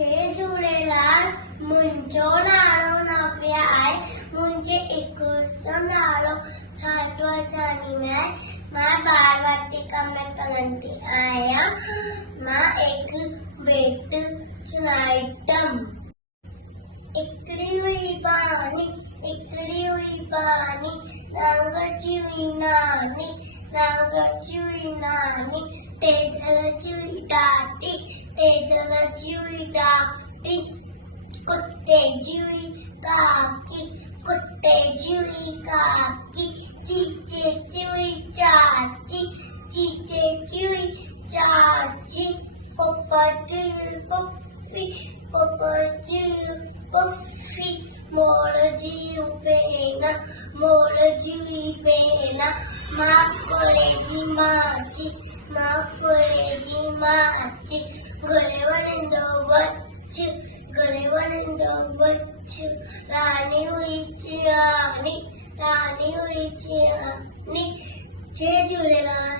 जय झूलेलाल मुंहिंजो नालो नव्या आहे मुंहिंजे स्कूल नालो हसानी है मां बाल वाटिका में पढ़ंदी आहियां मां एक बेट सुनाइटम हिकिड़ी हुई पानी रंग जी हुई नानी तेजल जी हुई डाटी कुत्ते जी हुई काकी चीचे जी हुई चाची पोपट जी हुई पप्पी मोर जी हुई भेण मां कोरे जी माची घणे वणंदो वच रानी हुई चिरानी जय झूलेलाल।